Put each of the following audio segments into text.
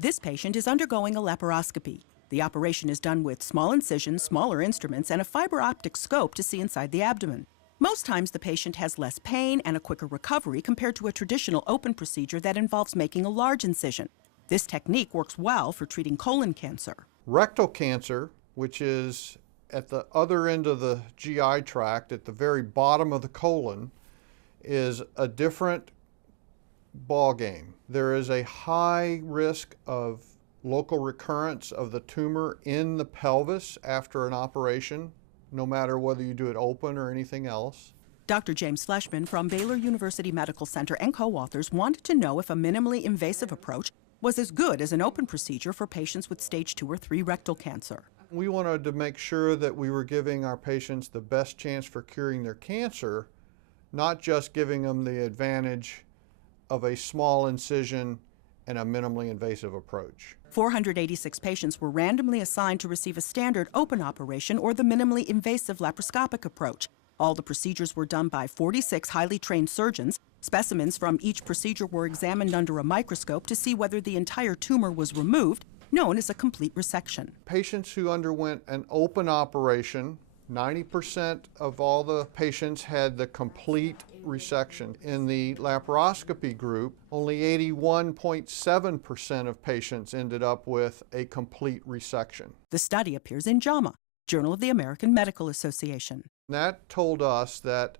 This patient is undergoing a laparoscopy. The operation is done with small incisions, smaller instruments, and a fiber optic scope to see inside the abdomen. Most times the patient has less pain and a quicker recovery compared to a traditional open procedure that involves making a large incision. This technique works well for treating colon cancer. Rectal cancer, which is at the other end of the GI tract, at the very bottom of the colon, is a different ball game. There is a high risk of local recurrence of the tumor in the pelvis after an operation, no matter whether you do it open or anything else. Dr. James Fleshman from Baylor University Medical Center and co-authors wanted to know if a minimally invasive approach was as good as an open procedure for patients with stage 2 or 3 rectal cancer. We wanted to make sure that we were giving our patients the best chance for curing their cancer, not just giving them the advantage of a small incision and a minimally invasive approach. 486 patients were randomly assigned to receive a standard open operation or the minimally invasive laparoscopic approach. All the procedures were done by 46 highly trained surgeons. Specimens from each procedure were examined under a microscope to see whether the entire tumor was removed, known as a complete resection. Patients who underwent an open operation, 90% of all the patients had the complete resection. In the laparoscopy group, only 81.7% of patients ended up with a complete resection. The study appears in JAMA, Journal of the American Medical Association. That told us that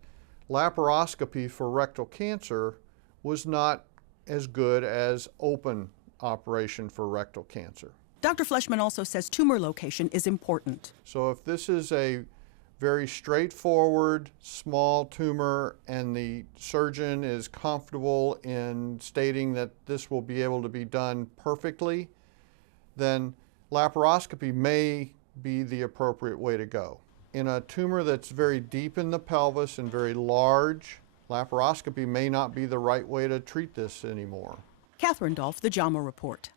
laparoscopy for rectal cancer was not as good as open operation for rectal cancer. Dr. Fleshman also says tumor location is important. So if this is a very straightforward, small tumor, and the surgeon is comfortable in stating that this will be able to be done perfectly, then laparoscopy may be the appropriate way to go. In a tumor that's very deep in the pelvis and very large, laparoscopy may not be the right way to treat this anymore. Catherine Dolph, the JAMA Report.